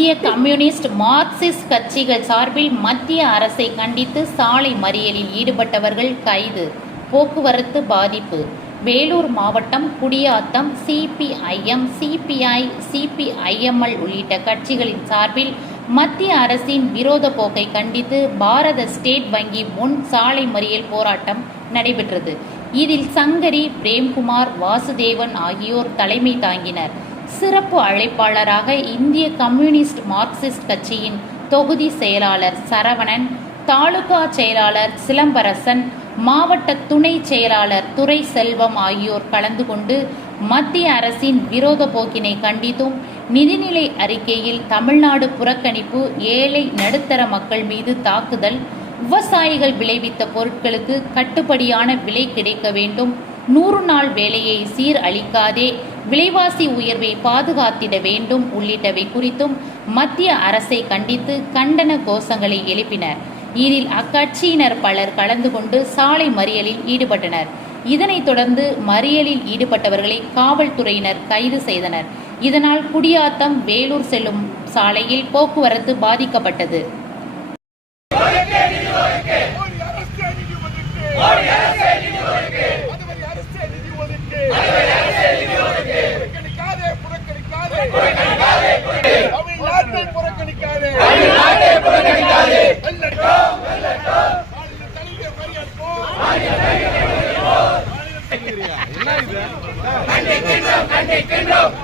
இந்திய communist Marxist கட்சிகள் சார்பில் மத்திய அரசை கண்டித்து சாலை மறியலில் ஈடுபட்டவர்கள் கைது. போக்குவரத்து பாதிப்பு. வேலூர் மாவட்டம் குடியாத்தம் சிபிஐஎம், சிபிஐ, சிபிஐஎம்எல் உள்ளிட்ட கட்சிகளின் சார்பில் மத்திய அரசின் விரோத போக்கை கண்டித்து பாரத ஸ்டேட் வங்கி முன் சாலை மறியல் போராட்டம் நடைபெற்றது. இதில் சங்கரி, பிரேம்குமார், வாசுதேவன் ஆகியோர் தலைமை தாங்கினர். சிறப்பு அழைப்பாளராக இந்திய கம்யூனிஸ்ட் மார்க்சிஸ்ட் கட்சியின் தொகுதி செயலாளர் சரவணன், தாலுகா செயலாளர் சிலம்பரசன், மாவட்ட துணை செயலாளர் துரை செல்வம் ஆகியோர் கலந்து கொண்டு மத்திய அரசின் விரோத போக்கினை கண்டித்தும், நிதிநிலை அறிக்கையில் தமிழ்நாடு புறக்கணிப்பு, ஏழை நடுத்தர மக்கள் மீது தாக்குதல், விவசாயிகள் விளைவித்த பொருட்களுக்கு கட்டுப்படியான விலை கிடைக்க வேண்டும், 100 நாள் வேலையை சீரழிக்காதே, விலைவாசி உயர்வை பாதுகாத்திட வேண்டும் உள்ளிட்டவை குறித்தும் மத்திய அரசை கண்டித்து கண்டன கோஷங்களை எழுப்பினர். இதில் அக்கட்சியினர் பலர் கலந்து கொண்டு சாலை மறியலில் ஈடுபட்டனர். இதனைத் தொடர்ந்து மறியலில் ஈடுபட்டவர்களை காவல்துறையினர் கைது செய்தனர். இதனால் குடியாத்தம் வேலூர் செல்லும் சாலையில் போக்குவரத்து பாதிக்கப்பட்டது. கண்டிக்கின்றோம்